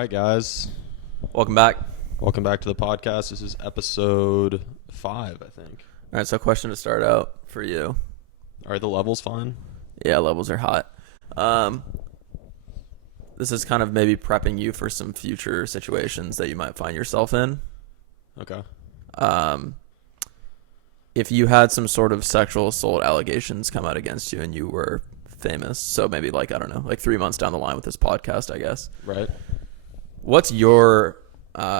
right, guys. Welcome back. Welcome back to the podcast. This is episode 5, I think. All right, so question to start out for you. Are the levels fine? Yeah, levels are hot. This is kind of maybe prepping you for some future situations that you might find yourself in. Okay. If you had some sort of sexual assault allegations come out against you and you were famous, so maybe like, I don't know, like 3 months down the line with this podcast, I guess. Right. What's your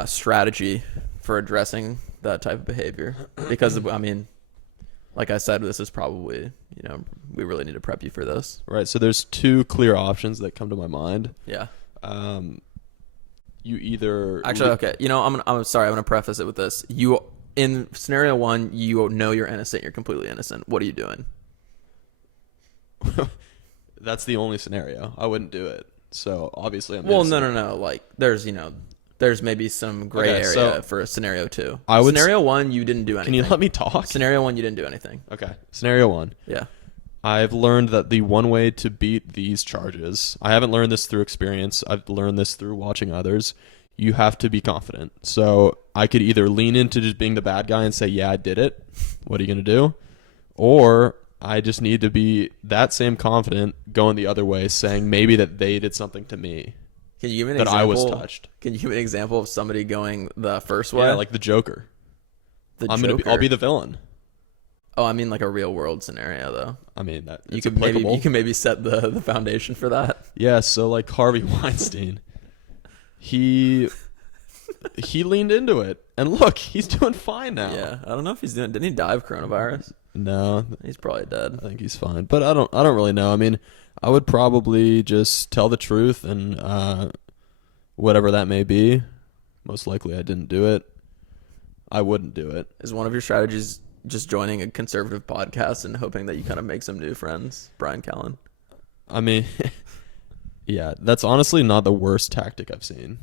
strategy for addressing that type of behavior? Because, I mean, like I said, this is probably, we really need to prep you for this. Right. So there's 2 clear options that come to my mind. Yeah. You either... Actually, okay. I'm sorry. I'm going to preface it with this. In scenario 1, you know you're innocent. You're completely innocent. What are you doing? That's the only scenario. I wouldn't do it. So obviously I'm Well, innocent. no. Like, there's maybe some gray Okay, area so for scenario 2. I would Scenario 1, you didn't do anything. Can you let me talk? Scenario 1, you didn't do anything. Okay. Scenario 1. Yeah. I've learned that the one way to beat these charges, I haven't learned this through experience, I've learned this through watching others, you have to be confident. So I could either lean into just being the bad guy and say, yeah, I did it. What are you going to do? Or I just need to be that same confident going the other way, saying maybe that they did something to me. Can you give me an that example? I was touched. Can you give me an example of somebody going the first way? Yeah, like the Joker. Joker. I'll be the villain. Oh, I mean like a real world scenario though. I mean that You it's can applicable. maybe set the foundation for that. Yeah, so like Harvey Weinstein, he leaned into it, and look, he's doing fine now. Yeah, I don't know if didn't he die of coronavirus? No, He's probably dead. I think he's fine, but I don't really know. I mean, I would probably just tell the truth and whatever that may be. Most likely, I didn't do it. I wouldn't do it. Is one of your strategies just joining a conservative podcast and hoping that you kind of make some new friends? Brian Callen. I mean, yeah, that's honestly not the worst tactic I've seen.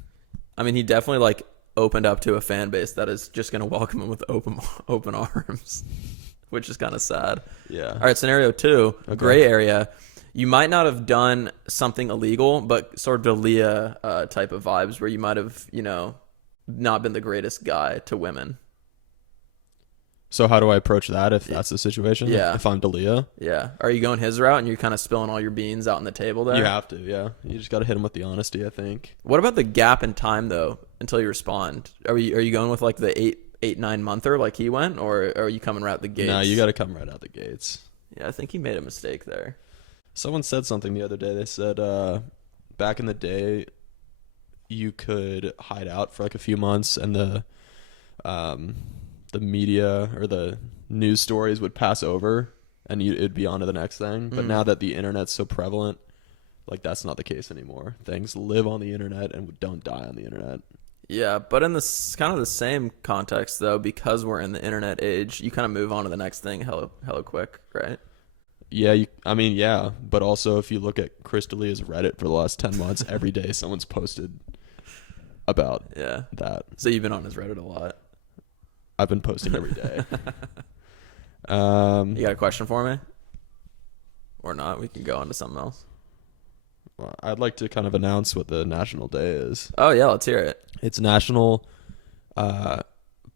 I mean, he definitely like opened up to a fan base that is just going to welcome him with open arms, which is kind of sad. Yeah. All right, scenario 2, Okay. gray area. You might not have done something illegal, but sort of Dalia type of vibes where you might have, not been the greatest guy to women. So how do I approach that if that's the situation? Yeah. If I'm Dalia? Yeah. Are you going his route and you're kind of spilling all your beans out on the table there? You have to, yeah. You just got to hit him with the honesty, I think. What about the gap in time though until you respond? Are you going with like the 9 monther like he went, or are you coming right out the gates? No, you got to come right out the gates. Yeah, I think he made a mistake there. Someone said something the other day. They said back in the day, you could hide out for like a few months, and the media or the news stories would pass over, and it'd be on to the next thing. But now that the internet's so prevalent, like that's not the case anymore. Things live on the internet and don't die on the internet. Yeah, but in this kind of the same context though, because we're in the internet age, you kind of move on to the next thing hella quick, right? Yeah, yeah. But also, if you look at Chris D'Elia's Reddit for the last 10 months, every day someone's posted about that. So you've been on his Reddit a lot. I've been posting every day. You got a question for me? Or not? We can go on to something else. Well, I'd like to kind of announce what the national day is. Oh, yeah, let's hear it. It's National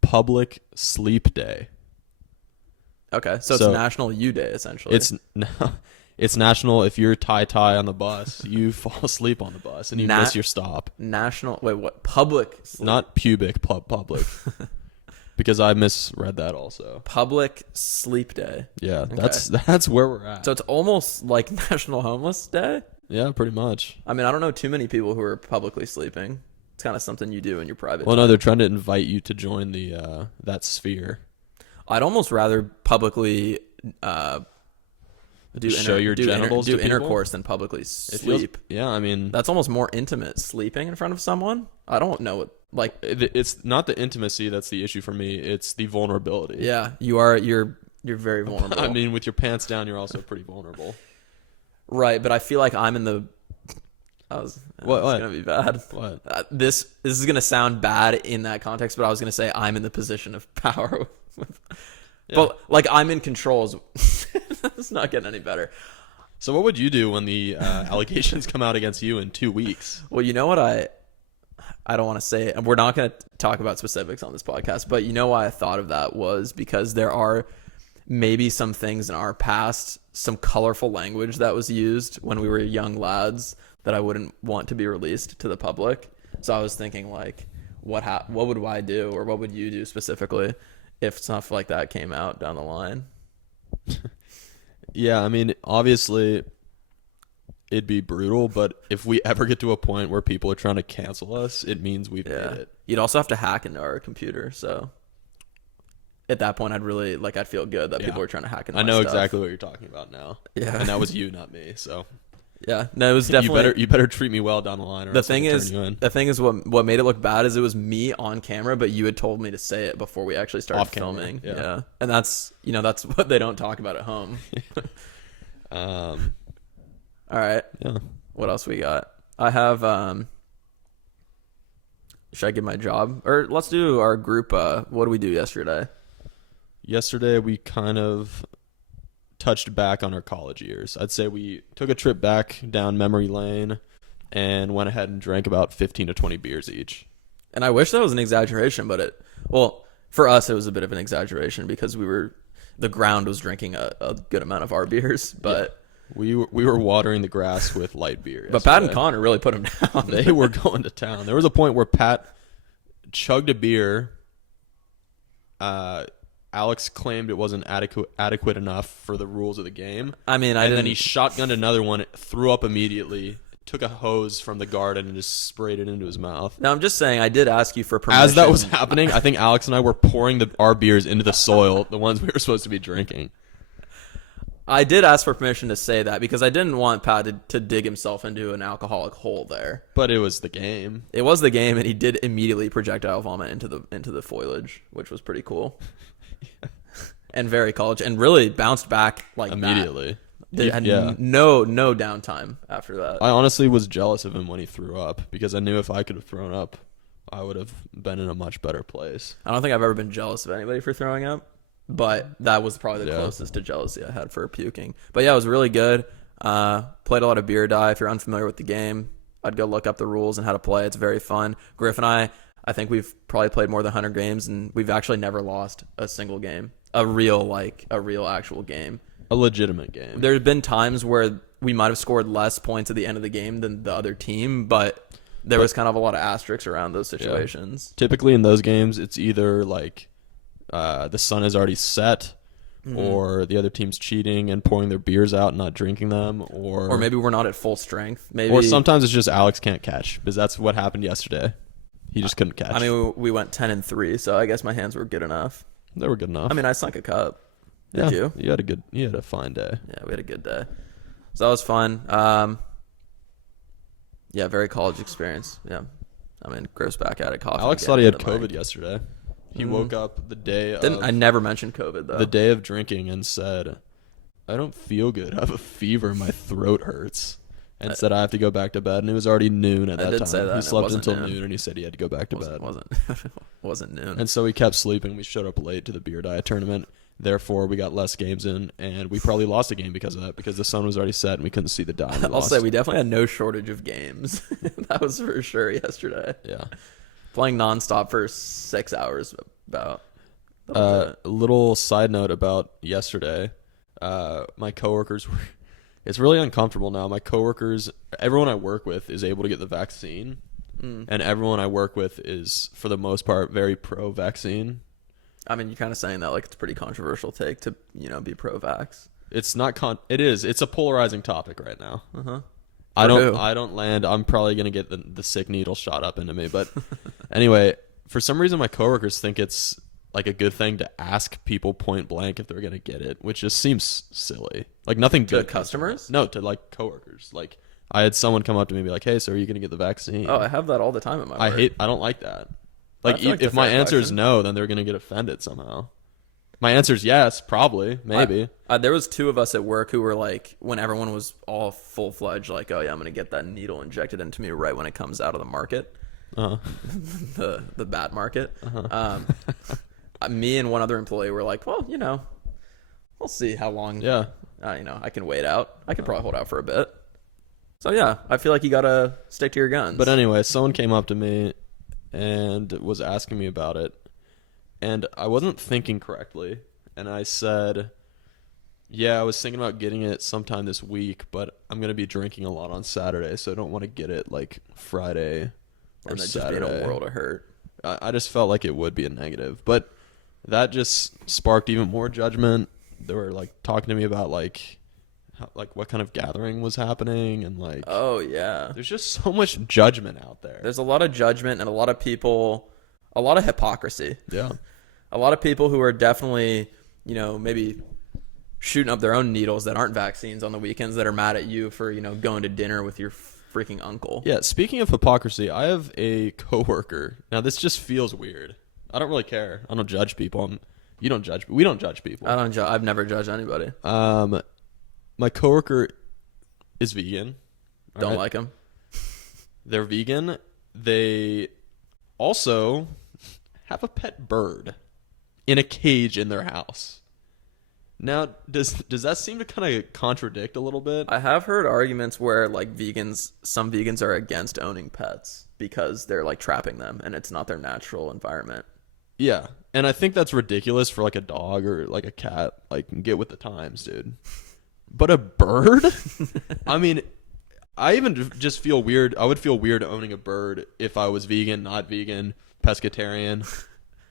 Public Sleep Day. Okay, so it's National U Day, essentially. It's national if you're tie on the bus, you fall asleep on the bus and you miss your stop. National, wait, what? Public sleep? Not pubic, public. Because I misread that also. Public Sleep Day. Yeah, Okay. that's where we're at. So it's almost like National Homeless Day? Yeah, pretty much. I mean, I don't know too many people who are publicly sleeping. It's kind of something you do in your private Well, time. no, they're trying to invite you to join the that sphere. I'd almost rather publicly Show your genitals to people? intercourse than publicly sleep. Yeah, I mean, That's almost more intimate, sleeping in front of someone. I don't know what, like, it's not the intimacy that's the issue for me. It's the vulnerability. yeah, you're very vulnerable. I mean, with your pants down, you're also pretty vulnerable. Right, but I feel like I'm in the. It's gonna be bad. What? This is gonna sound bad in that context, but I was gonna say I'm in the position of power. But like I'm in control. It's not getting any better. So what would you do when the allegations come out against you in 2 weeks? Well, you know what I don't want to say it, and we're not going to talk about specifics on this podcast, but you know why I thought of that was because there are maybe some things in our past, some colorful language that was used when we were young lads that I wouldn't want to be released to the public. So I was thinking like, what would I do, or what would you do specifically if stuff like that came out down the line? Yeah, I mean, obviously it'd be brutal, but if we ever get to a point where people are trying to cancel us, it means we've made it. You'd also have to hack into our computer, so at that point I'd feel good that people are trying to hack into I my know stuff. exactly what you're talking about now. Yeah. And that was you, not me. So yeah, no, it was definitely you better treat me well down the line, or the else I'm thing gonna is turn you in. the thing is what made it look bad is it was me on camera, but you had told me to say it before we actually started Off camera, filming. yeah. And that's what they don't talk about at home. All right, yeah. what else we got? I have should I give my job, or let's do our group? What did we do yesterday? Yesterday we kind of touched back on our college years. I'd say we took a trip back down memory lane and went ahead and drank about 15 to 20 beers each. And I wish that was an exaggeration, but for us it was a bit of an exaggeration because the ground was drinking a good amount of our beers, but We were watering the grass with light beer. but Pat and Connor really put them down. They were going to town. There was a point where Pat chugged a beer. Alex claimed it wasn't adequate enough for the rules of the game. I mean, then he shotgunned another one, threw up immediately, took a hose from the garden and just sprayed it into his mouth. Now I'm just saying, I did ask you for permission. As that was happening, I think Alex and I were pouring our beers into the soil, the ones we were supposed to be drinking. I did ask for permission to say that because I didn't want Pat to dig himself into an alcoholic hole there. But it was the game. It was the game, and he did immediately projectile vomit into the foliage, which was pretty cool. And very college, and really bounced back like Immediately. Had no downtime after that. I honestly was jealous of him when he threw up because I knew if I could have thrown up, I would have been in a much better place. I don't think I've ever been jealous of anybody for throwing up, but that was probably the closest to jealousy I had for puking. But yeah, it was really good. Played a lot of Beer Die. If you're unfamiliar with the game, I'd go look up the rules and how to play. It's very fun. Griff and I think we've probably played more than 100 games, and we've actually never lost a single game. A real actual game. A legitimate game. There have been times where we might have scored less points at the end of the game than the other team, but there was kind of a lot of asterisks around those situations. Yeah. Typically in those games, it's either like the sun is already set, or the other team's cheating and pouring their beers out and not drinking them, or maybe we're not at full strength. Maybe, or sometimes it's just Alex can't catch, because that's what happened yesterday. He just couldn't catch. I mean, we went 10-3, so I guess my hands were good enough. They were good enough. I mean, I sunk a cup. Did you? You had a fine day. Yeah, we had a good day. So that was fun. Yeah, very college experience. Yeah. I mean, Griff's back at it. Coughing Alex again thought he had into the COVID mic. yesterday. He woke up the day I never mentioned COVID, though. the day of drinking and said, "I don't feel good. I have a fever. My throat hurts." And said, "I have to go back to bed." And it was already noon at that did time. say that, He and it slept wasn't until noon. noon, and he said he had to go back to bed. Wasn't noon. And so he kept sleeping. We showed up late to the Beer Diet tournament. Therefore, we got less games in, and we probably lost a game because of that, because the sun was already set and we couldn't see the die. I'll say we definitely had no shortage of games. That was for sure yesterday. Yeah. Playing nonstop for 6 hours about. A little side note about yesterday. My coworkers were... It's really uncomfortable now. My coworkers, everyone I work with is able to get the vaccine, and everyone I work with is, for the most part, very pro-vaccine. I mean, you're kind of saying that like it's a pretty controversial take to, be pro-vax. It's not it is. It's a polarizing topic right now. Uh-huh. I don't land. I'm probably going to get the sick needle shot up into me. But anyway, for some reason, my coworkers think it's like a good thing to ask people point blank if they're going to get it, which just seems silly. Like nothing good. To customers? No, to like coworkers. Like I had someone come up to me and be like, "Hey, so are you going to get the vaccine?" Oh, I have that all the time at my work. I don't like that. Like, That's like if the my fair answer is question. no, then they're going to get offended somehow. My answer is yes, probably, maybe. There was two of us at work who were like, when everyone was all full-fledged, like, oh yeah, I'm going to get that needle injected into me right when it comes out of the market. Uh-huh. the bat market. Uh-huh. Me and one other employee were like, well, we'll see how long. Yeah. I can wait out. I could probably hold out for a bit. So yeah, I feel like you gotta stick to your guns. But anyway, someone came up to me and was asking me about it, and I wasn't thinking correctly, and I said, yeah, I was thinking about getting it sometime this week, but I'm going to be drinking a lot on Saturday, so I don't want to get it like Friday or and then Saturday. just be in a world of hurt. I just felt like it would be a negative, but that just sparked even more judgment. They were like talking to me about like what kind of gathering was happening, and like, Oh yeah, there's just so much judgment out there. there's a lot of judgment and a lot of people, a lot of hypocrisy. Yeah. A lot of people who are definitely, maybe shooting up their own needles that aren't vaccines on the weekends that are mad at you for, going to dinner with your freaking uncle. Yeah, speaking of hypocrisy, I have a coworker. Now this just feels weird. I don't really care. I don't judge people. You don't judge. We don't judge people. I've never judged anybody. My coworker is vegan. Don't Alright? like them. They're vegan. They also have a pet bird in a cage in their house. Now, does that seem to kind of contradict a little bit? I have heard arguments where some vegans are against owning pets because they're like trapping them and it's not their natural environment. Yeah, and I think that's ridiculous for like a dog or like a cat. Like, get with the times, dude. But a bird? I mean, I even just feel weird. I would feel weird owning a bird if I was vegan, not vegan, pescatarian,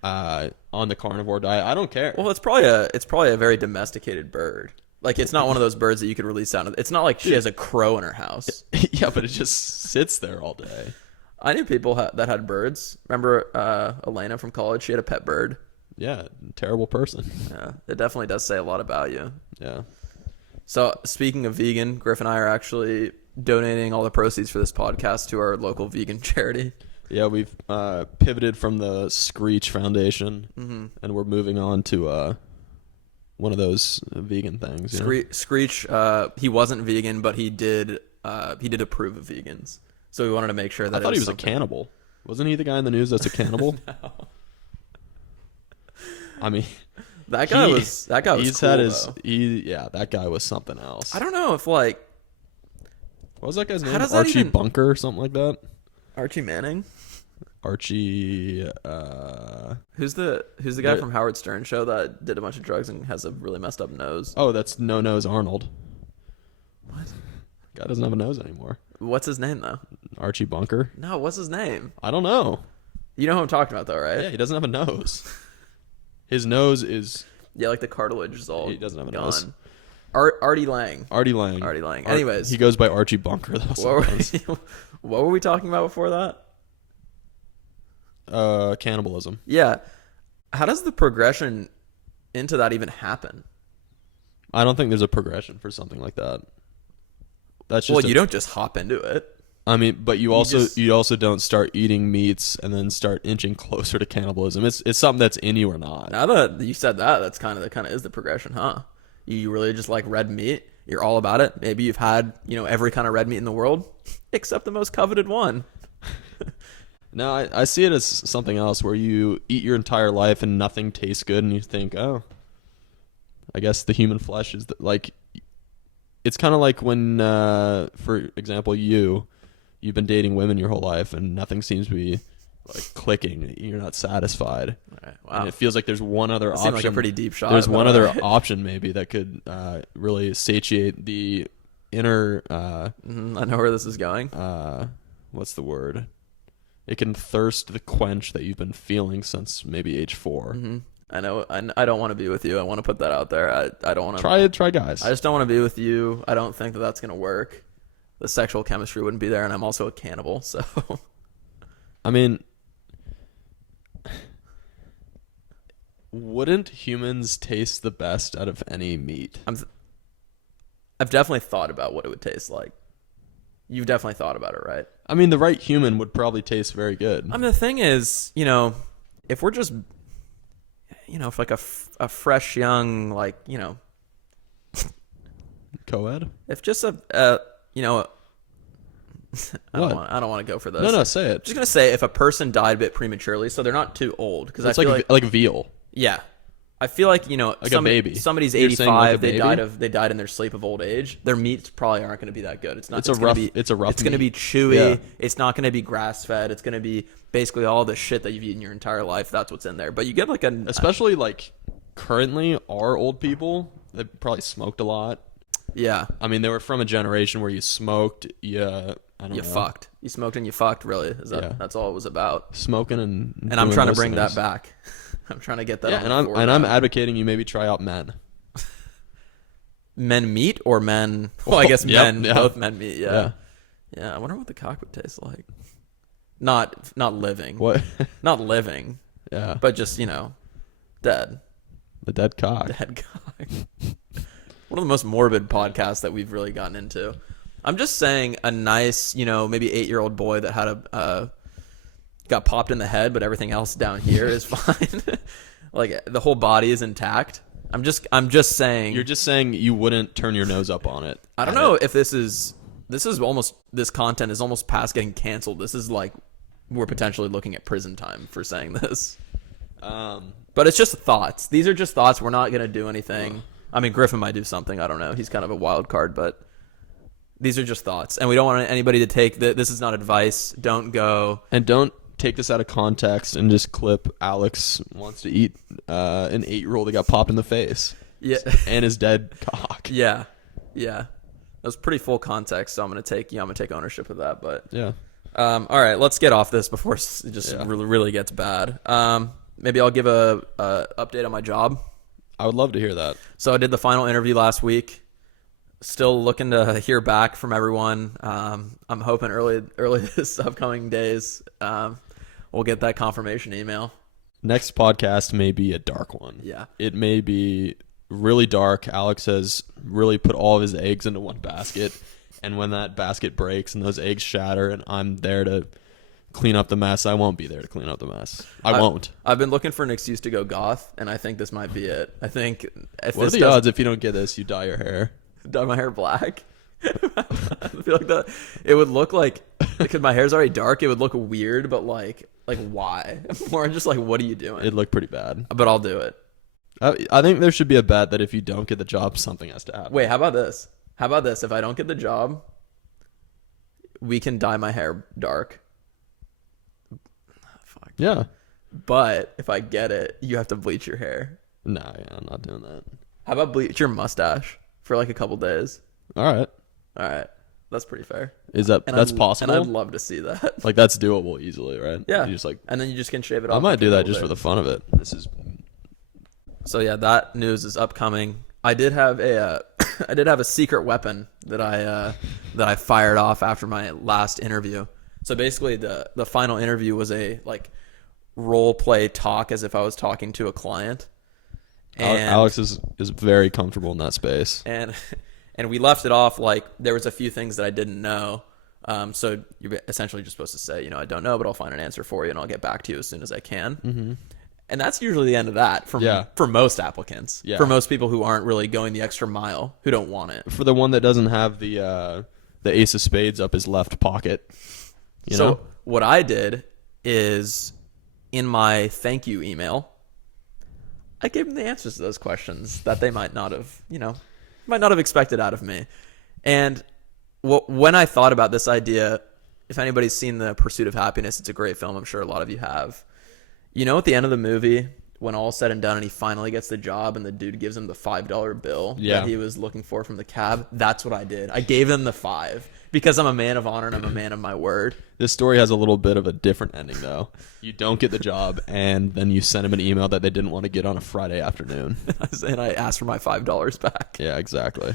on the carnivore diet. I don't care. Well, it's probably a very domesticated bird. Like it's not one of those birds that you could release out. It's not like she has a crow in her house. Yeah, but it just sits there all day. I knew people that had birds. Remember Elena from college? She had a pet bird. Yeah, terrible person. Yeah, it definitely does say a lot about you. Yeah. So speaking of vegan, Griff and I are actually donating all the proceeds for this podcast to our local vegan charity. Yeah, we've pivoted from the Screech Foundation, and we're moving on to one of those vegan things. You know? Screech, he wasn't vegan, but he did approve of vegans. So we wanted to make sure that I thought he was a cannibal. Wasn't he the guy in the news that's a cannibal? No. I mean, That guy was he's cool, had his though. that guy was something else. I don't know if like What was that guy's How name? does that Archie even- Bunker or something like that. Archie Manning. Archie. Who's the guy The- from Howard Stern show that did a bunch of drugs and has a really messed up nose? Oh, that's No Nose Arnold. What? Guy doesn't have a nose anymore. What's his name though? Archie Bunker. No, what's his name? I don't know. You know who I'm talking about though, right? Yeah, he doesn't have a nose. His nose is Yeah, like the cartilage is all He doesn't have a gone. nose. Artie Lang. Artie Lang. Artie Lang. Anyways. he goes by Archie Bunker. That's What were we talking about before that? cannibalism. Yeah. How does the progression into that even happen? I don't think there's a progression for something like that. That's just Well, you don't just hop into it. I mean, but you just- also don't start eating meats and then start inching closer to cannibalism. It's something that's in you or not. Now that you said that, that kind of is the progression, huh? You really just like red meat. You're all about it. Maybe you've had, every kind of red meat in the world, except the most coveted one. No, I see it as something else where you eat your entire life and nothing tastes good, and you think, oh, I guess the human flesh is like. It's kind of like when, for example, you've been dating women your whole life and nothing seems to be like clicking. You're not satisfied. All right, And wow. it feels like there's one other That option. seemed like a pretty deep shot. There's but one all other right. option maybe that could really satiate the inner. I know where this is going. What's the word? It can thirst the quench that you've been feeling since maybe age 4. I know. I don't want to be with you. I want to put that out there. I don't want to. Try guys. I just don't want to be with you. I don't think that that's going to work. The sexual chemistry wouldn't be there, and I'm also a cannibal, so. I mean, wouldn't humans taste the best out of any meat? I've definitely thought about what it would taste like. You've definitely thought about it, right? I mean, the right human would probably taste very good. I mean, the thing is, if we're just, if like a fresh young, like, Co-ed? if just I What? don't want to go for this. No, say it. I'm just gonna say if a person died a bit prematurely, so they're not too old, because I It's feel like veal. yeah, I feel like, Like a baby. somebody's You're saying like a 85. baby? They died in their sleep of old age. Their meats probably aren't going to be that good. It's not. It's a rough meat. It's going to be chewy. Yeah. It's not going to be grass fed. It's going to be basically all the shit that you've eaten your entire life. That's what's in there. But you get like especially like currently our old people, they probably smoked a lot. yeah. I mean, they were from a generation where you smoked, I don't You know, fucked. You smoked and you fucked. Really, Yeah. that's all it was about. smoking and And I'm doing trying to those bring things. that back. I'm trying to get that. Yeah, on and the I'm forefront. advocating you maybe try out men. Men meat or men? Well, I guess Yep, men. yeah. Both men meat. Yeah. Yeah. Yeah. I wonder what the cock would taste like. Not living. What? Not living, Yeah, but just dead. the dead cock. Dead cock. One of the most morbid podcasts that we've really gotten into. I'm just saying, a nice, maybe 8-year-old boy that had got popped in the head, but everything else down here is fine. Like the whole body is intact. I'm just saying. You're just saying you wouldn't turn your nose up on it. I don't know if this content is almost past getting canceled. This is like we're potentially looking at prison time for saying this. But it's just thoughts. These are just thoughts. We're not gonna do anything. I mean, Griffin might do something. I don't know. He's kind of a wild card, but these are just thoughts, and we don't want anybody to take that. This is not advice. Don't go. And don't take this out of context and just clip Alex wants to eat an 8-year-old that got popped in the face. Yeah. And his dead cock. Yeah. That was pretty full context, so I'm gonna take ownership of that. But Yeah. all right, let's get off this before it just really gets bad. Maybe I'll give a update on my job. I would love to hear that. So I did the final interview last week. Still looking to hear back from everyone. I'm hoping early this upcoming days we'll get that confirmation email. Next podcast may be a dark one. Yeah. It may be really dark. Alex has really put all of his eggs into one basket. And when that basket breaks and those eggs shatter and I'm there to clean up the mess, I won't be there to clean up the mess. I won't. I've been looking for an excuse to go goth, and I think this might be it. I think if What are this the odds if you don't get this, you dye your hair? dye my hair black. I feel like that it would look like, because my hair's already dark, it would look weird, but like why? More just like, what are you doing? It'd look pretty bad. But I'll do it. I think there should be a bet that if you don't get the job, something has to happen. Wait, how about this? If I don't get the job, we can dye my hair dark. Fuck. Yeah. But if I get it, you have to bleach your hair. No, yeah, I'm not doing that. How about bleach your mustache for like a couple days? All right. All right. That's pretty fair. Is that And that's I'd- possible? And I'd love to see that. Like that's doable easily, right? Yeah. You just like And then you just can shave it off. I might after do a that couple just for the days. fun of it. This is So yeah, that news is upcoming. I did have a I did have a secret weapon that I fired off after my last interview. So basically the final interview was a like role play talk as if I was talking to a client. And Alex is very comfortable in that space. and we left it off like there was a few things that I didn't know. So you're essentially just supposed to say, I don't know, but I'll find an answer for you and I'll get back to you as soon as I can. Mm-hmm. And that's usually the end of that for most applicants. Yeah. For most people who aren't really going the extra mile, who don't want it. For the one that doesn't have the ace of spades up his left pocket, you So know? what I did is in my thank you email, I gave them the answers to those questions that they might not have expected out of me. And when I thought about this idea, if anybody's seen The Pursuit of Happiness, it's a great film. I'm sure a lot of you have. At the end of the movie, when all's said and done and he finally gets the job and the dude gives him the $5 bill that he was looking for from the cab, that's what I did. I gave him the $5 because I'm a man of honor and I'm a man of my word. This story has a little bit of a different ending, though. You don't get the job, and then you send him an email that they didn't want to get on a Friday afternoon. And I asked for my $5 back. Yeah, exactly.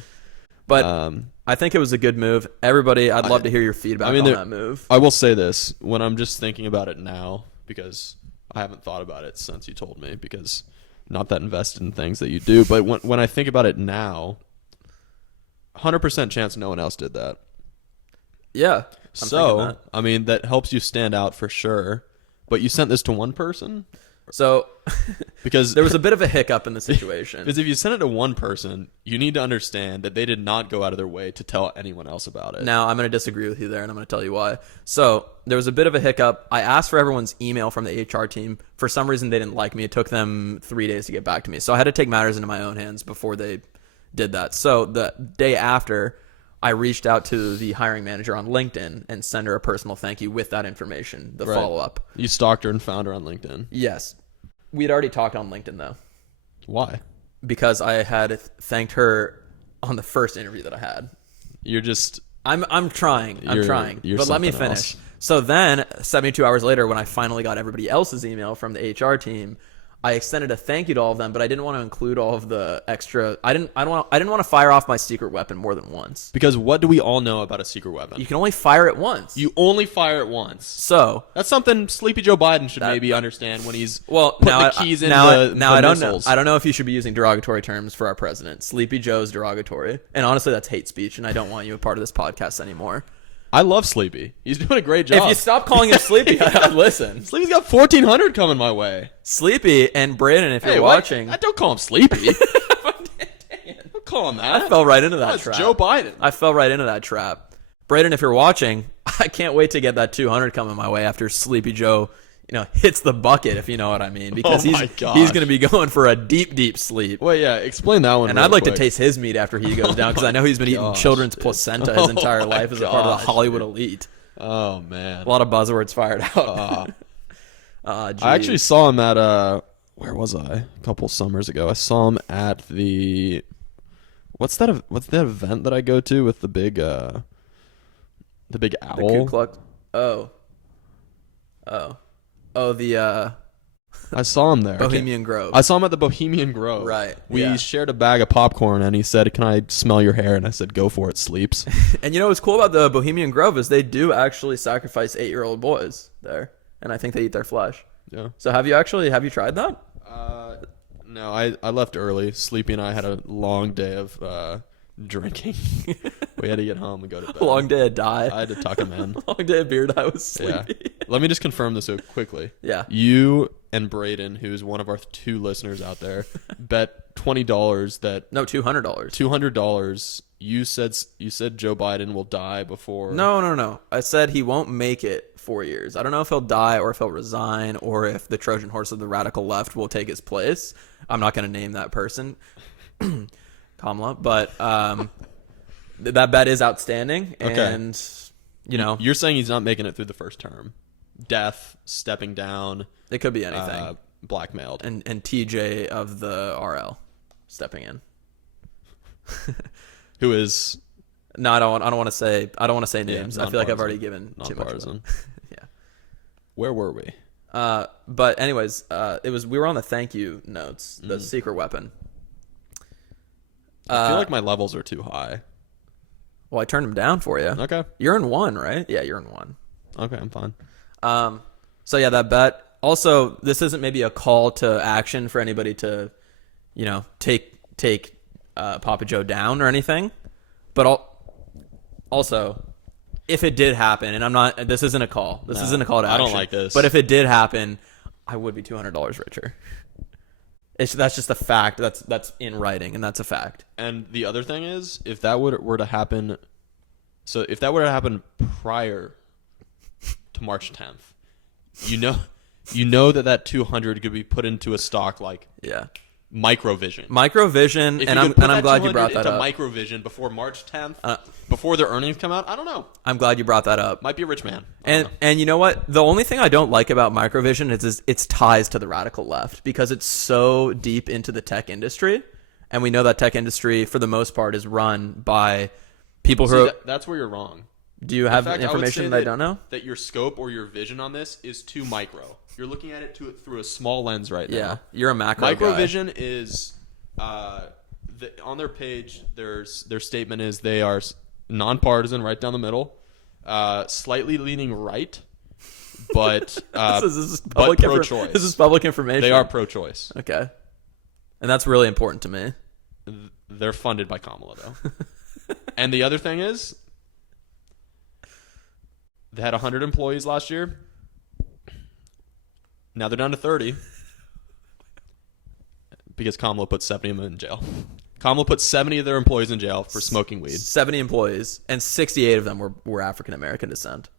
But I think it was a good move. Everybody, I'd love to hear your feedback on that move. I will say this, when I'm just thinking about it now, because I haven't thought about it since you told me, because I'm not that invested in things that you do, but when I think about it now, 100% chance no one else did that. Yeah. So, I mean, that helps you stand out for sure. But you sent this to one person? So Because there was a bit of a hiccup in the situation. because if you send it to one person, you need to understand that they did not go out of their way to tell anyone else about it. Now, I'm going to disagree with you there, and I'm going to tell you why. So, there was a bit of a hiccup. I asked for everyone's email from the HR team. For some reason, they didn't like me. It took them 3 days to get back to me. So, I had to take matters into my own hands before they did that. So, the day after, I reached out to the hiring manager on LinkedIn and sent her a personal thank you with that information, the Right. follow-up. You stalked her and found her on LinkedIn. Yes. We'd already talked on LinkedIn, though, Why? because I had thanked her on the first interview that I had. You're just I'm trying. I'm You're- trying. you're But let me something finish. else. So then, 72 hours later, when I finally got everybody else's email from the HR team, I extended a thank you to all of them, but I didn't want to include all of the extra. I didn't want to fire off my secret weapon more than once. because what do we all know about a secret weapon? You can only fire it once. You only fire it once. So That's something Sleepy Joe Biden should maybe understand when he's well, putting now the keys in now, the now I don't know. missiles. I don't know if you should be using derogatory terms for our president. Sleepy Joe's derogatory, and honestly, that's hate speech, and I don't want you a part of this podcast anymore. I love Sleepy. He's doing a great job. If you stop calling him Sleepy, I'd listen. Sleepy's got 1,400 coming my way. Sleepy and Braden, if Hey, you're what? watching, I don't call him Sleepy. Don't call him that. I fell right into that That's trap. Joe Biden. I fell right into that trap. Braden, if you're watching, I can't wait to get that 200 coming my way after Sleepy Joe, hits the bucket, if you know what I mean, because Oh my he's gosh. going to be going for a deep sleep. Wait, yeah, explain that one. And real I'd like quick. to taste his meat after he goes down, because I know he's been eating gosh, children's dude. placenta his entire Oh my life as a part of gosh, the Hollywood elite. Oh man. A lot of buzzwords fired out. I actually saw him at where was I? A couple summers ago. I saw him at the what's that event that I go to with the big owl? the Ku Klux. Oh, the I saw him there. Bohemian Grove. I saw him at the Bohemian Grove. Right, We yeah. shared a bag of popcorn and he said, "Can I smell your hair?" And I said, "Go for it, Sleeps." And what's cool about the Bohemian Grove is they do actually sacrifice 8-year-old boys there, and I think they eat their flesh. Yeah. So have you tried that? No, I left early. Sleepy and I had a long day of drinking. We had to get home and go to bed. Long day of die. I had to tuck him in. Long day of beer die was Yeah. sleepy. Let me just confirm this quickly. Yeah. You and Braden, who's one of our 2 listeners out there, bet $20 that No, $200. $200. You said Joe Biden will die before. No. I said he won't make it 4 years. I don't know if he'll die or if he'll resign or if the Trojan horse of the radical left will take his place. I'm not going to name that person, Kamala, but that bet is outstanding. Okay. And, You're saying he's not making it through the first term. Death, stepping down, it could be anything. blackmailed. And TJ of the RL stepping in. Who is No, I don't want to say names. I feel like I've nonpartisan. already given too much. nonpartisan. Yeah. Where were we? But anyways, we were on the thank you notes, the secret weapon. I feel like my levels are too high. Well, I turned them down for you. Okay. You're in 1, right? Yeah, you're in 1. Okay, I'm fine. So yeah, that bet. Also, this isn't maybe a call to action for anybody to, take Papa Joe down or anything. But also, if it did happen, and this isn't a call. This isn't a call to I action. don't like this. But if it did happen, I would be $200 richer. That's just a fact. That's in writing, and that's a fact. And the other thing is, if that were to happen, so if that were to happen prior to March 10th, you know that 200 could be put into a stock like Yeah. Microvision. Microvision, If and you could put I'm that glad you 200 brought that into up. Microvision before March 10th, before their earnings come out, I don't know. I'm glad you brought that up. Might be a rich man. I don't know. And you know what? The only thing I don't like about Microvision is its ties to the radical left, because it's so deep into the tech industry, and we know that tech industry for the most part is run by people who. See, that's where you're wrong. Do you have In fact, I would information say that I don't know? That your scope or your vision on this is too micro. You're looking at it through a small lens right now. Yeah, you're a macro guy. Microvision is on their page. Their statement is they are nonpartisan, right down the middle, slightly leaning right, but This is but public pro-choice. This is public information. They are pro-choice. Okay, and that's really important to me. They're funded by Kamala though. And the other thing is, they had 100 employees last year. Now they're down to 30. because Kamala put 70 of them in jail. Kamala put 70 of their employees in jail for smoking weed. 70 employees, and 68 of them were African American descent,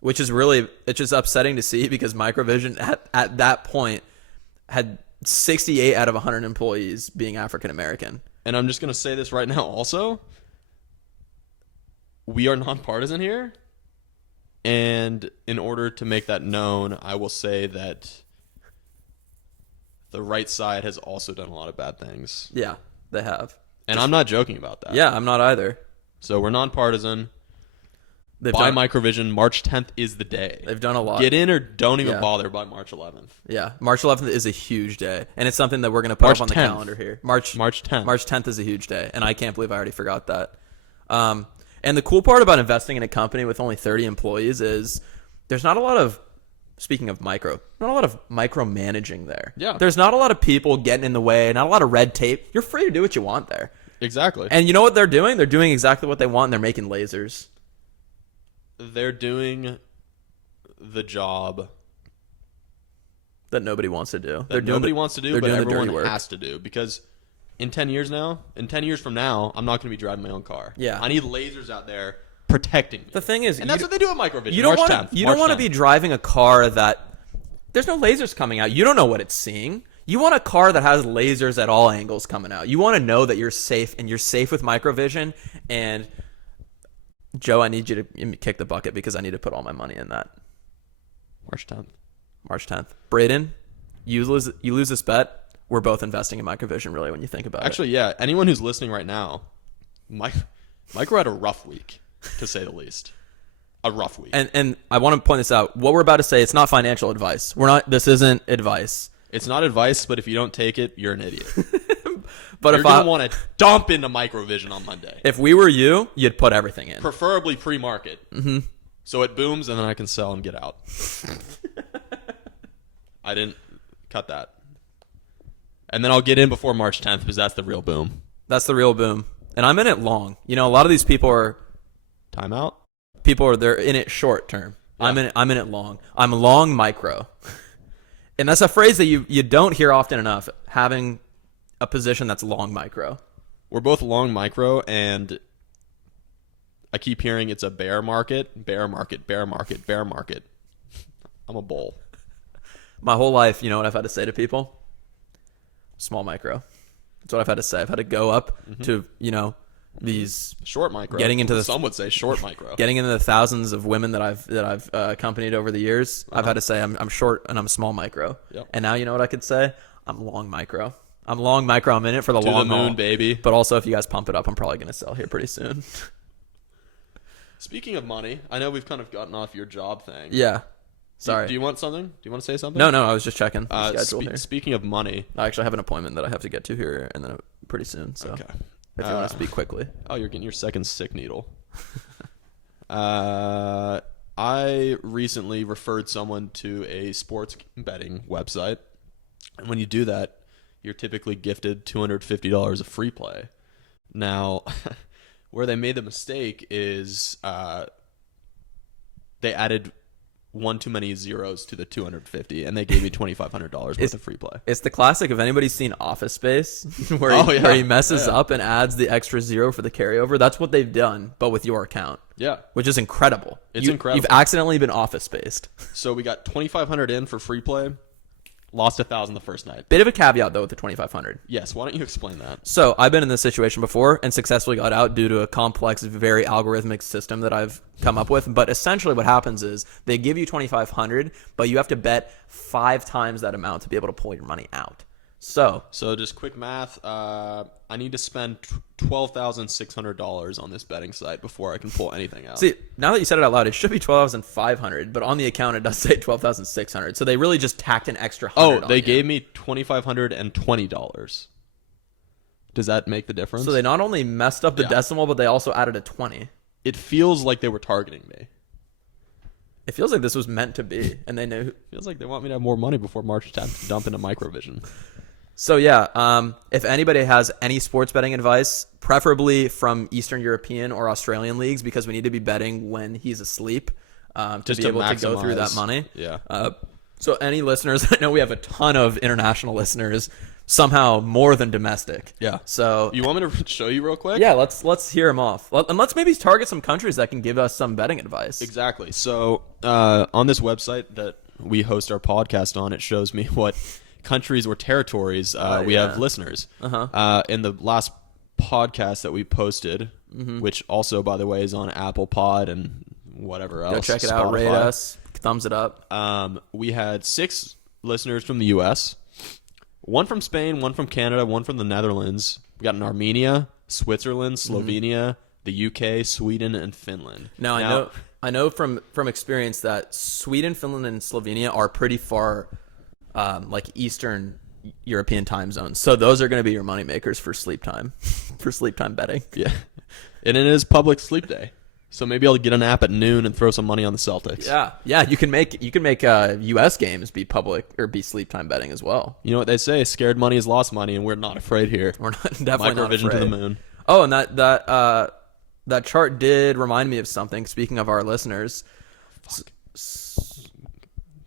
which is really, it's just upsetting to see because Microvision at that point had 68 out of 100 employees being African American. And I'm just going to say this right now also. We are nonpartisan here. And in order to make that known, I will say that the right side has also done a lot of bad things. Yeah, they have. And I'm not joking about that. Yeah, I'm not either. So we're nonpartisan. They've Buy done, Microvision. March 10th is the day. they've done a lot. Get in or don't even Yeah. bother by March 11th. Yeah, March 11th is a huge day, and it's something that we're going to put March up on the 10th. calendar here. March 10th. March 10th is a huge day, and I can't believe I already forgot that. And the cool part about investing in a company with only 30 employees is there's not a lot of, speaking of not a lot of micromanaging there. Yeah. There's not a lot of people getting in the way, not a lot of red tape. You're free to do what you want there. Exactly. And you know what they're doing? They're doing exactly what they want, and they're making lasers. They're doing the job That nobody wants to do. that nobody wants to do, they're but doing the dirty everyone work. has to do. Because in 10 years from now, I'm not going to be driving my own car. Yeah. I need lasers out there protecting me. The thing is, And that's what they do at Microvision. You don't March want 10th. to. You don't March want to 10th. be driving a car that there's no lasers coming out. You don't know what it's seeing. You want a car that has lasers at all angles coming out. You want to know that you're safe, and you're safe with Microvision. And Joe, I need you to kick the bucket because I need to put all my money in that. March 10th. March 10th. Braden, you lose this bet. We're both investing in Microvision. Really, when you think about Actually, yeah. Anyone who's listening right now, Micro had a rough week, to say the least. A rough week. And I want to point this out. What we're about to say, it's not financial advice. This isn't advice. It's not advice, but if you don't take it, you're an idiot. But You're if going to want to dump into Microvision on Monday. if we were you, you'd put everything in. Preferably pre-market. Mm-hmm. So it booms, and then I can sell and get out. I didn't cut that. And then I'll get in before March 10th, because that's the real boom. That's the real boom. And I'm in it long. You know, a lot of these people are Timeout? they're in it short term. Yeah. I'm in it long. I'm long micro. And that's a phrase that you don't hear often enough, having a position that's long micro. We're both long micro, and I keep hearing it's a bear market, bear market, bear market, bear market. I'm a bull. My whole life, you know what I've had to say to people? Small micro. That's what I've had to say. I've had to go up to, these Short micro. Getting into the- Some would say short micro. getting into the thousands of women that I've accompanied over the years. I've had to say I'm short and I'm small micro. Yep. And now you know what I could say? I'm long micro. I'm long micro. I'm in it for the To long the moon, haul. baby. But also, if you guys pump it up, I'm probably going to sell here pretty soon. Speaking of money, I know we've kind of gotten off your job thing. Yeah. Sorry. Do you want something? Do you want to say something? No, I was just checking the schedule here. Speaking of money. I actually have an appointment that I have to get to here and then pretty soon. So Okay. if you want to speak quickly. Oh, you're getting your second sick needle. I recently referred someone to a sports betting website. And when you do that, you're typically gifted $250 of free play. Now, where they made the mistake is they added one too many zeros to the 250, and they gave me $2,500 worth of free play. It's the classic. If anybody's seen Office Space, where yeah. he messes Yeah. up and adds the extra zero for the carryover, that's what they've done, but with your account, Yeah. which is incredible. It's incredible. You've accidentally been Office Spaced. So we got $2,500 in for free play. Lost $1,000 the first night. Bit of a caveat though with the 2,500. Yes. Why don't you explain that? So I've been in this situation before and successfully got out due to a complex, very algorithmic system that I've come up with. But essentially what happens is they give you 2,500, but you have to bet 5 times that amount to be able to pull your money out. So just quick math. I need to spend $12,600 on this betting site before I can pull anything out. see, now that you said it out loud, it should be 12,500, but on the account it does say 12,600. So they really just tacked an extra 100 on they you. gave me $2,520. Does that make the difference? So they not only messed up the Yeah. decimal, but they also added a 20. It feels like they were targeting me. It feels like this was meant to be, and they knew. Feels like they want me to have more money before March 10th to dump into Microvision. So yeah, if anybody has any sports betting advice, preferably from Eastern European or Australian leagues, because we need to be betting when he's asleep to Just be to able to go through that maximize. money. Yeah. So any listeners, I know we have a ton of international listeners. somehow more than domestic. Yeah. So You want me to show you real quick? yeah, let's hear them off, and let's maybe target some countries that can give us some betting advice. Exactly. So on this website that we host our podcast on, it shows me what countries or territories we yeah. have listeners. Uh-huh. In the last podcast that we posted, which also, by the way, is on Apple Pod and whatever else. Go check it out. Rate Spotify. us. Thumbs it up. We had 6 listeners from the U.S., 1 from Spain, 1 from Canada, 1 from the Netherlands. We got in Armenia, Switzerland, Slovenia, the UK, Sweden, and Finland. Now I know from experience that Sweden, Finland, and Slovenia are pretty far, like Eastern European time zones. So those are going to be your money makers for sleep time, for sleep time betting. Yeah, and it is public sleep day, so maybe I'll get an app at noon and throw some money on the Celtics. Yeah. You can make U.S. games be public or be sleep time betting as well. You know what they say? Scared money is lost money, and we're not afraid here. We're not definitely not Microvision afraid. to the moon. Oh, and that chart did remind me of something. Speaking of our listeners,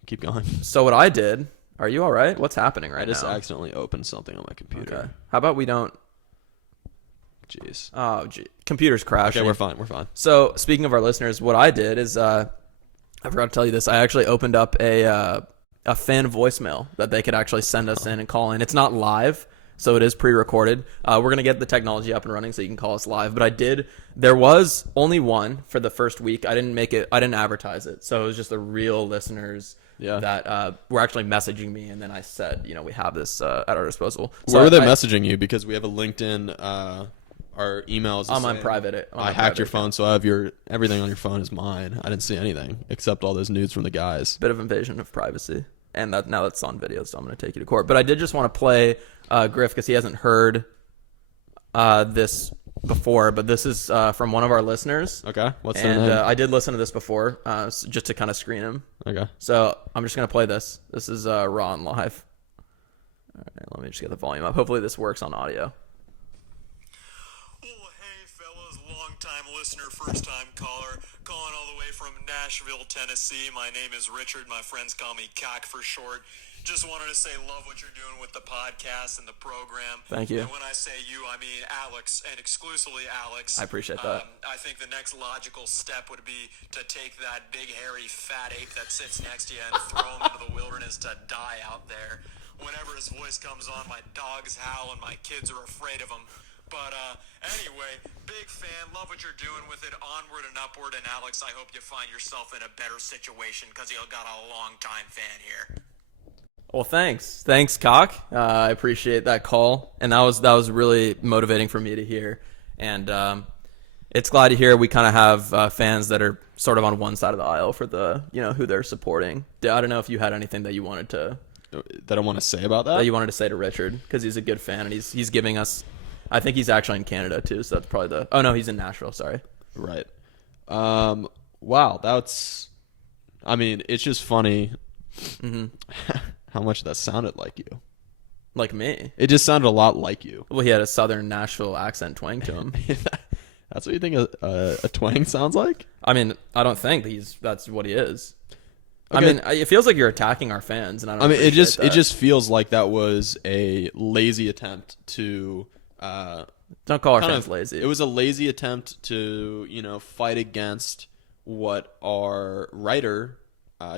Keep going. so what I did. Are you all right? What's happening right I just now? accidentally opened something on my computer. Okay. How about we don't? Jeez. Oh, gee. Computer's crashing. Okay, we're fine. We're fine. So speaking of our listeners, what I did is I forgot to tell you this. I actually opened up a fan voicemail that they could actually send us in and call in. It's not live, so it is pre-recorded. We're gonna get the technology up and running so you can call us live. But I did. There was only one for the first week. I didn't make it. I didn't advertise it. So it was just the real listeners. Yeah. That were actually messaging me, and then I said, we have this at our disposal. Where were they I- messaging you? Because we have a LinkedIn. Our emails. On my private. I hacked your phone, so I have everything on your phone is mine. I didn't see anything except all those nudes from the guys. Bit of invasion of privacy, and now that's on video, so I'm going to take you to court. But I did just want to play Griff because he hasn't heard this before. But this is from one of our listeners. Okay, what's their And name? I did listen to this before, just to kind of screen him. Okay. So I'm just going to play this. This is raw and live. All right, let me just get the volume up. Hopefully this works on audio. Well, hey, fellas, long-time listener, first-time caller, calling all the way from Nashville, Tennessee. My name is Richard. My friends call me Cock for short. Just wanted to say love what you're doing with the podcast and the program. Thank you. And when I say you, I mean Alex, and exclusively Alex. I appreciate that. I think the next logical step would be to take that big, hairy, fat ape that sits next to you and throw him into the wilderness to die out there. Whenever his voice comes on, my dogs howl and my kids are afraid of him. But anyway, big fan. Love what you're doing with it. Onward and upward. And Alex, I hope you find yourself in a better situation because you got a long-time fan here. Well, thanks, Cock. I appreciate that call, and that was really motivating for me to hear. And it's glad to hear we kind of have fans that are sort of on one side of the aisle for the who they're supporting. I don't know if you had anything that you wanted to say about that. say to Richard, because he's a good fan and he's giving us. I think he's actually in Canada too, so that's probably the. Oh no, he's in Nashville. Sorry. Right. Wow, that's. I mean, it's just funny. How much that sounded like you. Like me. It just sounded a lot like you. Well, he had a southern Nashville accent twang to him. That's what you think a twang sounds like? I mean, I don't think that's what he is. Okay. I mean, it feels like you're attacking our fans, and I don't. I mean, it appreciate that. just feels like that was a lazy attempt to. Don't call our kind fans of- lazy. It was a lazy attempt to fight against what our writer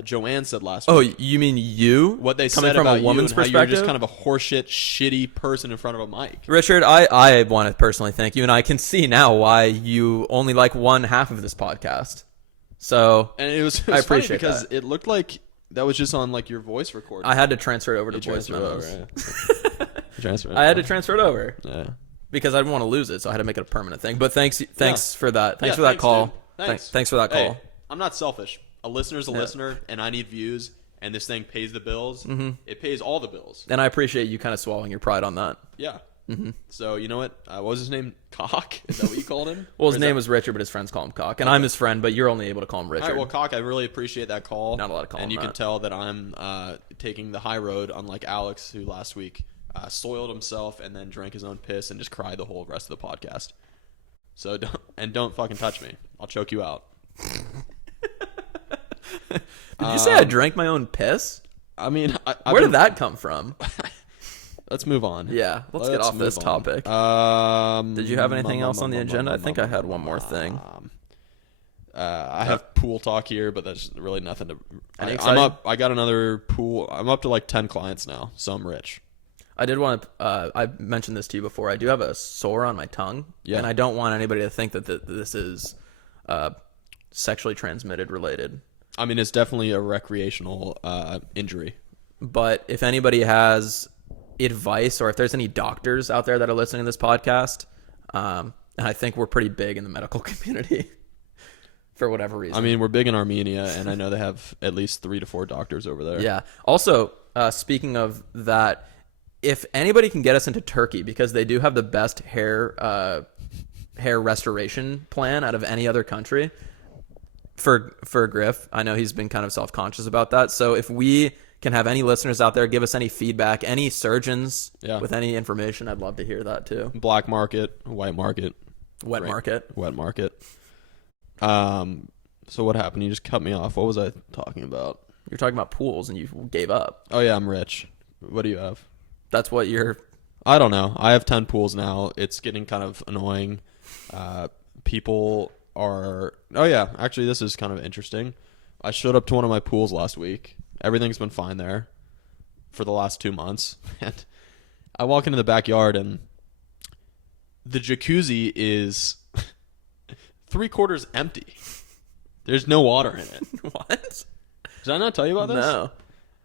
Joanne said last Oh, week. you mean you? What they coming said from about a woman's you and how perspective? you're just kind of a horseshit, shitty person in front of a mic. Richard, I want to personally thank you, and I can see now why you only like one half of this podcast. So And it was I funny appreciate because that. it looked like that was just on like your voice recording. I had to transfer it over to You voice transferred it memos. over, yeah. You transferred it I had to over. transfer it over Yeah. because I didn't want to lose it, so I had to make it a permanent thing. But thanks for that. Thanks Yeah, for that call. dude. Thanks. Thanks for that Hey, call. I'm not selfish. A listener's a listener, and I need views, and this thing pays the bills. Mm-hmm. It pays all the bills. And I appreciate you kind of swallowing your pride on that. Yeah. Mm-hmm. So you know what? What was his name? Cock? Is that what you called him? Well, Or his is name that- was Richard, but his friends call him Cock, and I'm his friend, but you're only able to call him Richard. All right, well, Cock, I really appreciate that call. Not a lot of calling And you can that. tell that I'm taking the high road, unlike Alex, who last week soiled himself and then drank his own piss and just cried the whole rest of the podcast. So don't fucking touch me. I'll choke you out. Did you say I drank my own piss? I mean, Where did that come from? let's move on. Yeah, let's get off this move on. topic. Did you have anything else on the agenda? I think I had one more thing. I have pool talk here, but that's really nothing to. Any I'm exciting? up. I got another pool. I'm up to like 10 clients now, so I'm rich. I did want to. I mentioned this to you before. I do have a sore on my tongue, Yeah. and I don't want anybody to think that this is sexually transmitted related. I mean, it's definitely a recreational injury. But if anybody has advice, or if there's any doctors out there that are listening to this podcast, and I think we're pretty big in the medical community for whatever reason. I mean, we're big in Armenia, and I know they have at least 3 to 4 doctors over there. Yeah. Also, speaking of that, if anybody can get us into Turkey, because they do have the best hair restoration plan out of any other country for Griff. I know he's been kind of self-conscious about that. So if we can have any listeners out there give us any feedback, any surgeons with any information, I'd love to hear that too. Black market, white market, Wet market. wet market. So what happened? You just cut me off. What was I talking about? You're talking about pools and you gave up. Oh yeah, I'm rich. What do you have? That's what you're... I don't know. I have 10 pools now. It's getting kind of annoying. People are... Oh, yeah. Actually, this is kind of interesting. I showed up to one of my pools last week. Everything's been fine there for the last 2 months. And I walk into the backyard, and the jacuzzi is 3/4 empty. There's no water in it. What? Did I not tell you about this? No.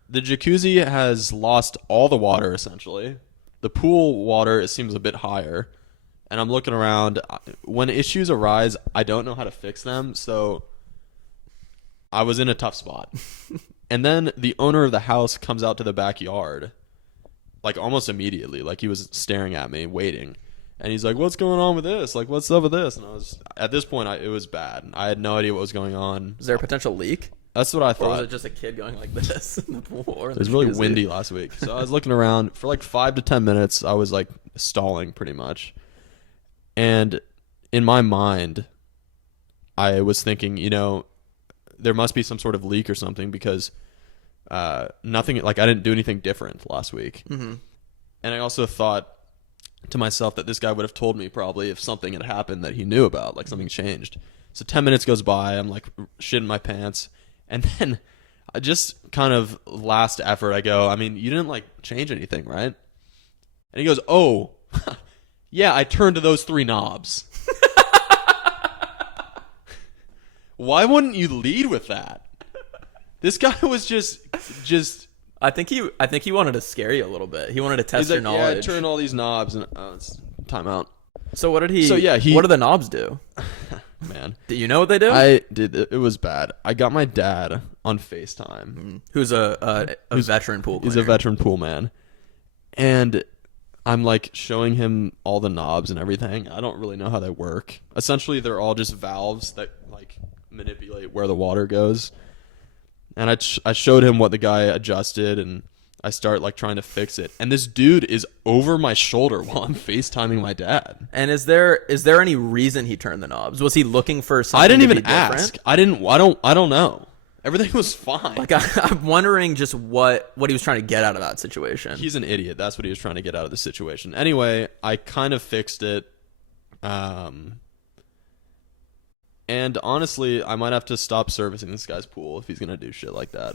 The jacuzzi has lost all the water, essentially. The pool water, it seems a bit higher. And I'm looking around. When issues arise, I don't know how to fix them. So I was in a tough spot. And then the owner of the house comes out to the backyard, like almost immediately. Like he was staring at me, waiting. And he's like, what's going on with this? Like, what's up with this? And I was, at this point, it was bad. I had no idea what was going on. Is there a potential leak? That's what I Or thought. was it just a kid going like this in the pool? Or in It was the really jacuzzi? windy last week. So I was looking around for like 5 to 10 minutes. I was like stalling pretty much. And in my mind, I was thinking, there must be some sort of leak or something because nothing, like I didn't do anything different last week. Mm-hmm. And I also thought to myself that this guy would have told me probably if something had happened that he knew about, like something changed. So 10 minutes goes by. I'm like shitting my pants. And then I just kind of last effort, I go, I mean, you didn't like change anything, right? And he goes, oh, yeah, I turned to those 3 knobs. Why wouldn't you lead with that? This guy was just I think he wanted to scare you a little bit. He wanted to test he's your like, yeah, I knowledge. turned all these knobs and it's time out. So what did he? So, yeah, what do the knobs do? Man, Do you know what they do? I did. It was bad. I got my dad on FaceTime. Who's a veteran pool player? He's a veteran pool man. And I'm like showing him all the knobs and everything. I don't really know how they work. Essentially, they're all just valves that like manipulate where the water goes. And I showed him what the guy adjusted, and I start like trying to fix it. And this dude is over my shoulder while I'm FaceTiming my dad. And is there any reason he turned the knobs? Was he looking for something? I didn't to even be different? ask. I don't know. Everything was fine. Like I'm wondering just what he was trying to get out of that situation. He's an idiot. That's what he was trying to get out of the situation. Anyway, I kind of fixed it. And honestly, I might have to stop servicing this guy's pool if he's going to do shit like that.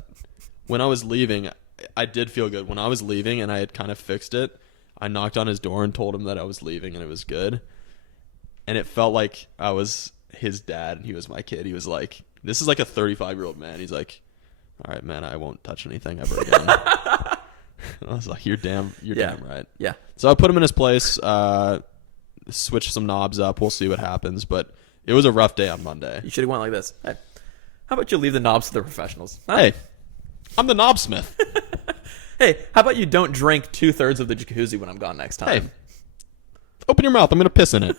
When I was leaving, I did feel good. When I was leaving and I had kind of fixed it, I knocked on his door and told him that I was leaving and it was good. And it felt like I was his dad and he was my kid. He was like, this is like a 35-year-old man. He's like, all right, man, I won't touch anything ever again. I was like, you're damn right. Yeah. So I put him in his place, switch some knobs up. We'll see what happens. But it was a rough day on Monday. You should have went like this. Hey, how about you leave the knobs to the professionals? Huh? Hey, I'm the knobsmith. Hey, how about you don't drink 2/3 of the jacuzzi when I'm gone next time? Hey, open your mouth. I'm going to piss in it.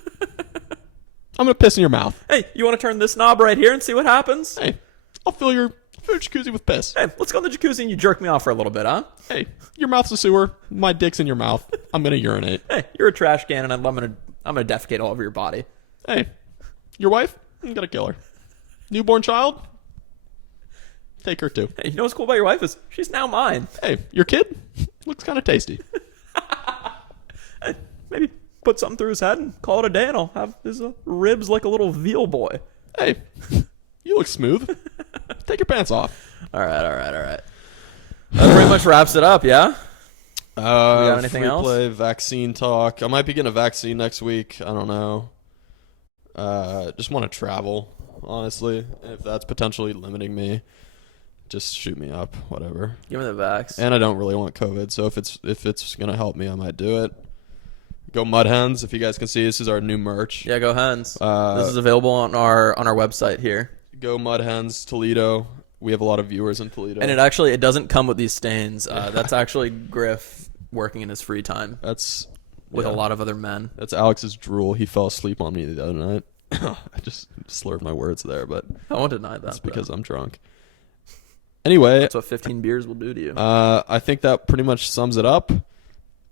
I'm going to piss in your mouth. Hey, you want to turn this knob right here and see what happens? Hey, I'll fill your jacuzzi with piss. Hey, let's go in the jacuzzi and you jerk me off for a little bit, huh? Hey, your mouth's a sewer. My dick's in your mouth. I'm going to urinate. Hey, you're a trash can and I'm gonna defecate all over your body. Hey, your wife? I'm going to kill her. Newborn child? Take her too. Hey, you know what's cool about your wife is she's now mine. Hey, your kid? Looks kind of tasty. Maybe put something through his head and call it a day, and I'll have his ribs like a little veal boy. Hey, you look smooth. Take your pants off. All right. That pretty much wraps it up, yeah? got anything free else? play, vaccine talk. I might be getting a vaccine next week. I don't know. Just want to travel, honestly. If that's potentially limiting me, just shoot me up, whatever. Give me the vax. And I don't really want COVID, so if it's gonna help me, I might do it. Go Mud Hens. If you guys can see, this is our new merch. Yeah, go Hens. Uh, This is available on our website here. Go Mud Hens Toledo. We have a lot of viewers in Toledo. And it doesn't come with these stains. That's actually Griff working in his free time That's with yeah. a lot of other men. That's Alex's drool. He fell asleep on me the other night. I just slurred my words there, but I won't deny that. that's bro. because I'm drunk. Anyway, That's what 15 beers will do to you. I think that pretty much sums it up.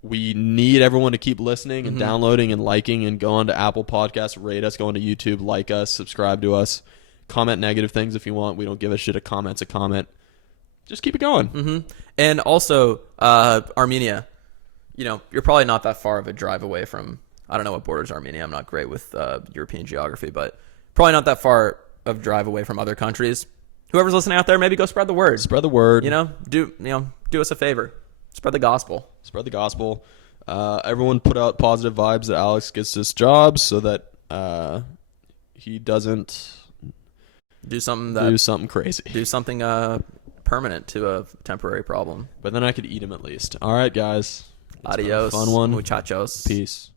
We need everyone to keep listening and downloading and liking and go on to Apple Podcasts, rate us, go on to YouTube, like us, subscribe to us, comment negative things if you want. We don't give a shit. A comment's a comment. Just keep it going. And also, Armenia. You know, you're probably not that far of a drive away from, I don't know what borders Armenia. I'm not great with European geography, but probably not that far of drive away from other countries. Whoever's listening out there, maybe go spread the word. Spread the word. Do us a favor. Spread the gospel. Spread the gospel. Everyone put out positive vibes that Alex gets this job so that he doesn't Do something do something crazy. permanent to a temporary problem. But then I could eat him at least. All right, guys. It's been a Adios, fun one. muchachos. Peace.